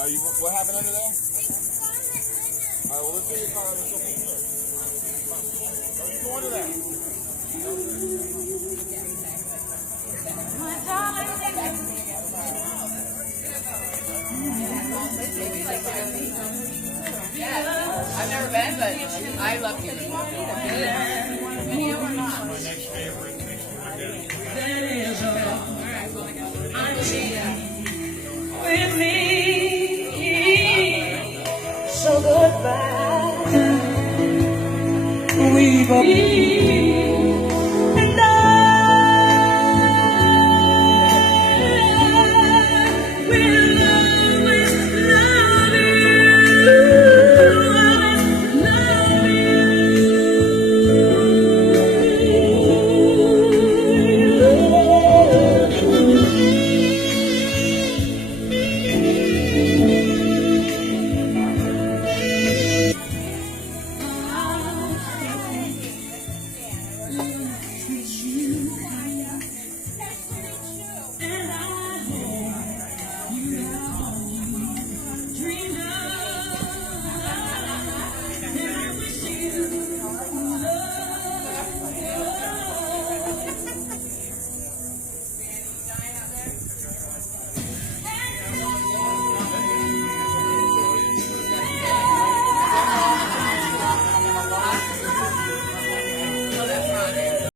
What happened under there? All right, well, let's get your car. Let's go pick it up. You go under there. I've never been, but I love you. With me, so goodbye. We both.